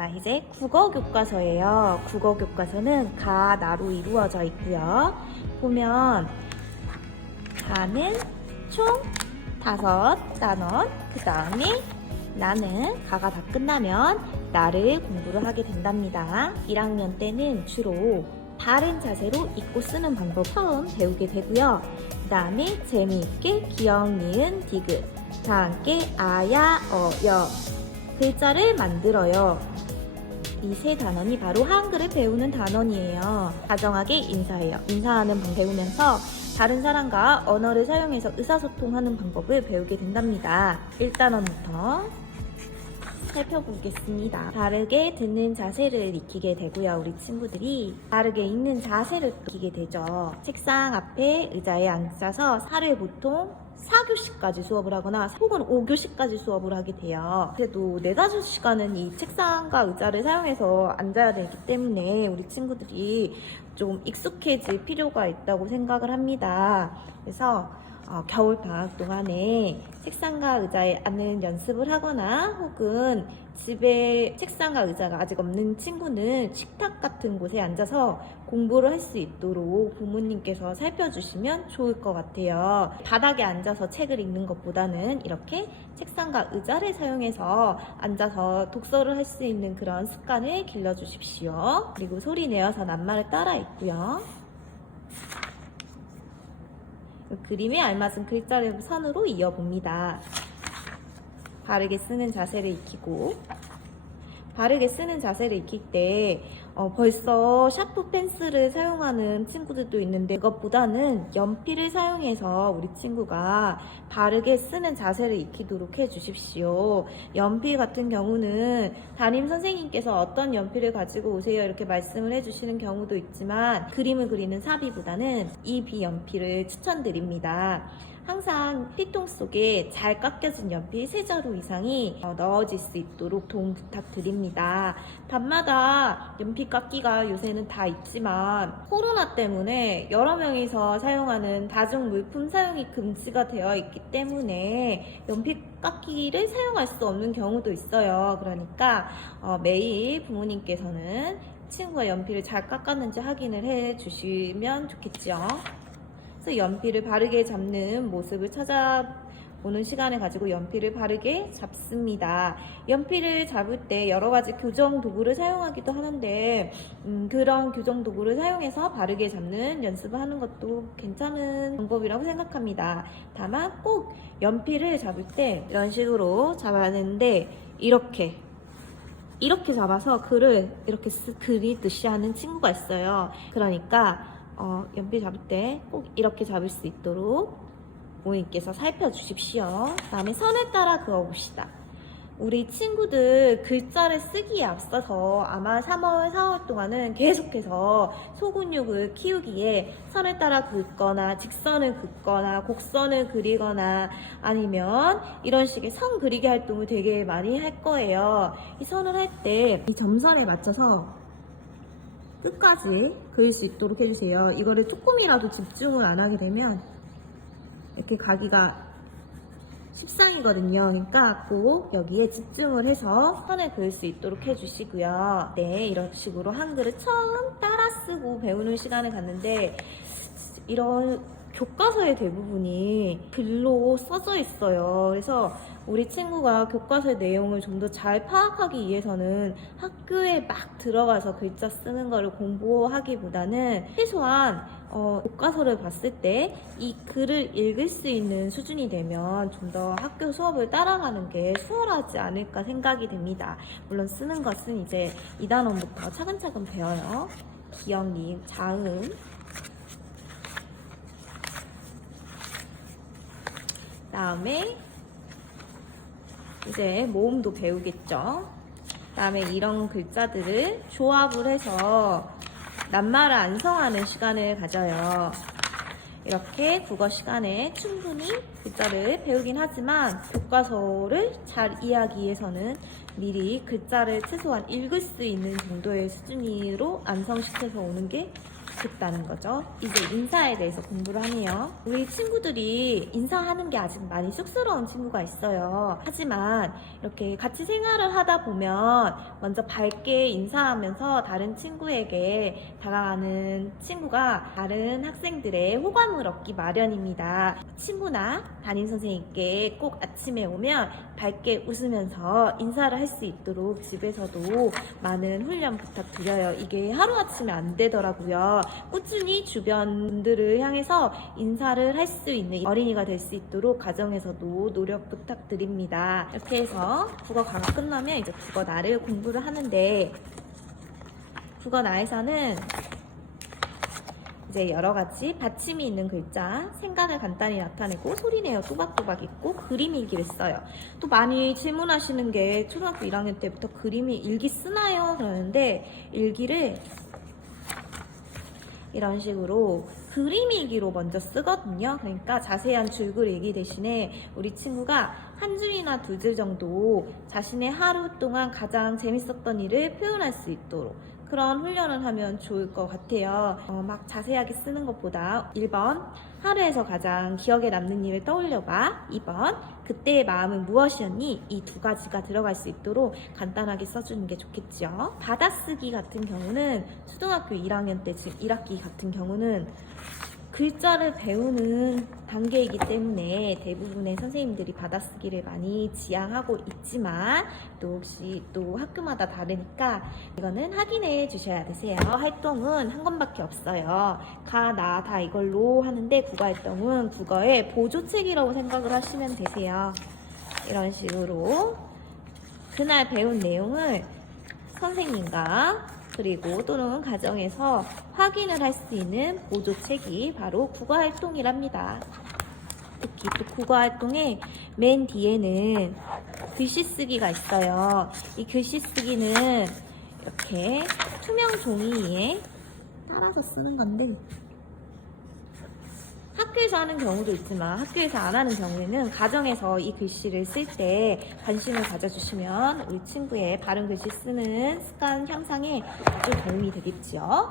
자, 이제 국어 교과서예요. 국어 교과서는 가, 나로 이루어져 있고요. 보면 가는 총 다섯 단원, 그 다음에 나는 가가 다 끝나면 나를 공부를 하게 된답니다. 1학년 때는 주로 바른 자세로 읽고 쓰는 방법 처음 배우게 되고요. 그 다음에 재미있게 기억, 니은, 디귿 다 함께 아야, 어, 여 글자를 만들어요. 이 세 단원이 바로 한글을 배우는 단원이에요. 다정하게 인사해요. 인사하는 방 배우면서 다른 사람과 언어를 사용해서 의사소통하는 방법을 배우게 된답니다. 1단원부터 살펴보겠습니다. 바르게 듣는 자세를 익히게 되고요. 우리 친구들이 바르게 읽는 자세를 또 익히게 되죠. 책상 앞에 의자에 앉아서 살을 보통 4교시까지 수업을 하거나 혹은 5교시까지 수업을 하게 돼요. 그래도 4, 5시간은 이 책상과 의자를 사용해서 앉아야 되기 때문에 우리 친구들이 좀 익숙해질 필요가 있다고 생각을 합니다. 그래서 어, 겨울 방학 동안에 책상과 의자에 앉는 연습을 하거나 혹은 집에 책상과 의자가 아직 없는 친구는 식탁 같은 곳에 앉아서 공부를 할 수 있도록 부모님께서 살펴주시면 좋을 것 같아요. 바닥에 앉아서 책을 읽는 것보다는 이렇게 책상과 의자를 사용해서 앉아서 독서를 할 수 있는 그런 습관을 길러주십시오. 그리고 소리 내어서 낱말을 따라 읽고요. 그림에 알맞은 글자를 선으로 이어봅니다. 바르게 쓰는 자세를 익히고 바르게 쓰는 자세를 익힐 때 어, 벌써 샤프 펜슬을 사용하는 친구들도 있는데 그것보다는 연필을 사용해서 우리 친구가 바르게 쓰는 자세를 익히도록 해주십시오. 연필 같은 경우는 담임 선생님께서 어떤 연필을 가지고 오세요 이렇게 말씀을 해주시는 경우도 있지만 그림을 그리는 사비보다는 이 비연필을 추천드립니다. 항상 피통 속에 잘 깎여진 연필 세 자루 이상이 어, 넣어질 수 있도록 도움 부탁드립니다. 밤마다 연필 깎기가 요새는 다 있지만 코로나 때문에 여러 명이서 사용하는 다중 물품 사용이 금지가 되어 있기 때문에 연필 깎기를 사용할 수 없는 경우도 있어요. 그러니까 어, 매일 부모님께서는 친구가 연필을 잘 깎았는지 확인을 해 주시면 좋겠죠. 연필을 바르게 잡는 모습을 찾아보는 시간을 가지고 연필을 바르게 잡습니다. 연필을 잡을 때 여러 가지 교정 도구를 사용하기도 하는데 음, 그런 교정 도구를 사용해서 바르게 잡는 연습을 하는 것도 괜찮은 방법이라고 생각합니다. 다만 꼭 연필을 잡을 때 이런 식으로 잡아야 되는데 이렇게 이렇게 잡아서 글을 이렇게 쓰, 그리듯이 하는 친구가 있어요. 그러니까 어, 연필 잡을 때 꼭 이렇게 잡을 수 있도록 부모님께서 살펴주십시오. 다음에 선을 따라 그어봅시다. 우리 친구들 글자를 쓰기에 앞서서 아마 3월, 4월 동안은 계속해서 소근육을 키우기에 선을 따라 긋거나 직선을 긋거나 곡선을 그리거나 아니면 이런 식의 선 그리기 활동을 되게 많이 할 거예요. 이 선을 할 때 이 점선에 맞춰서 끝까지 그릴 수 있도록 해주세요. 이거를 조금이라도 집중을 안 하게 되면 이렇게 가기가 십상이거든요. 그러니까 꼭 여기에 집중을 해서 선을 그을 수 있도록 해주시고요. 네, 이런 식으로 한글을 처음 따라 쓰고 배우는 시간을 갖는데 이런 교과서의 대부분이 글로 써져 있어요. 그래서 우리 친구가 교과서의 내용을 좀 더 잘 파악하기 위해서는 학교에 막 들어가서 글자 쓰는 거를 공부하기보다는 최소한 어, 교과서를 봤을 때 이 글을 읽을 수 있는 수준이 되면 좀 더 학교 수업을 따라가는 게 수월하지 않을까 생각이 됩니다. 물론 쓰는 것은 이제 2단원부터 차근차근 배워요. 기억, 니은, 자음, 다음에 이제 모음도 배우겠죠. 다음에 이런 글자들을 조합을 해서 낱말을 안성하는 시간을 가져요. 이렇게 국어 시간에 충분히 글자를 배우긴 하지만 교과서를 잘 이해하기 위해서는 미리 글자를 최소한 읽을 수 있는 정도의 수준으로 완성시켜서 오는 게 좋다는 거죠. 이제 인사에 대해서 공부를 하네요. 우리 친구들이 인사하는 게 아직 많이 쑥스러운 친구가 있어요. 하지만 이렇게 같이 생활을 하다 보면 먼저 밝게 인사하면서 다른 친구에게 다가가는 친구가 다른 학생들의 호감을 얻기 마련입니다. 친구나 담임 선생님께 꼭 아침에 오면 밝게 웃으면서 인사를 할 수 있도록 집에서도 많은 훈련 부탁드려요. 이게 하루아침에 안 되더라고요. 꾸준히 주변 분들을 향해서 인사를 할 수 있는 어린이가 될 수 있도록 가정에서도 노력 부탁드립니다. 이렇게 해서 국어 강화 끝나면 이제 국어 나를 공부를 하는데 국어 나에서는 이제 여러 가지 받침이 있는 글자, 생각을 간단히 나타내고 소리내어 또박또박 읽고 그림 일기를 써요. 또 많이 질문하시는 게 초등학교 1학년 때부터 그림이 일기 쓰나요? 그러는데 일기를 이런 식으로 그림 일기로 먼저 쓰거든요. 그러니까 자세한 줄글 일기 대신에 우리 친구가 한 줄이나 두 줄 정도 자신의 하루 동안 가장 재밌었던 일을 표현할 수 있도록 그런 훈련을 하면 좋을 것 같아요. 어, 막 자세하게 쓰는 것보다 1번 하루에서 가장 기억에 남는 일을 떠올려봐. 2번 그때의 마음은 무엇이었니? 이 두 가지가 들어갈 수 있도록 간단하게 써주는 게 좋겠죠. 받아쓰기 같은 경우는 초등학교 1학년 때 지금 1학기 같은 경우는 글자를 배우는 단계이기 때문에 대부분의 선생님들이 받아쓰기를 많이 지향하고 있지만 또 혹시 또 학교마다 다르니까 이거는 확인해 주셔야 되세요. 활동은 한 권밖에 없어요. 가, 나, 다 이걸로 하는데 국어 활동은 국어의 보조책이라고 생각을 하시면 되세요. 이런 식으로 그날 배운 내용을 선생님과 그리고 또는 가정에서 확인을 할 수 있는 보조책이 바로 국어활동이랍니다. 특히 또 국어활동의 맨 뒤에는 글씨 쓰기가 있어요. 이 글씨 쓰기는 이렇게 투명 종이에 따라서 쓰는 건데 학교에서 하는 경우도 있지만 학교에서 안 하는 경우에는 가정에서 이 글씨를 쓸 때 관심을 가져주시면 우리 친구의 바른 글씨 쓰는 습관 향상에 아주 도움이 되겠지요.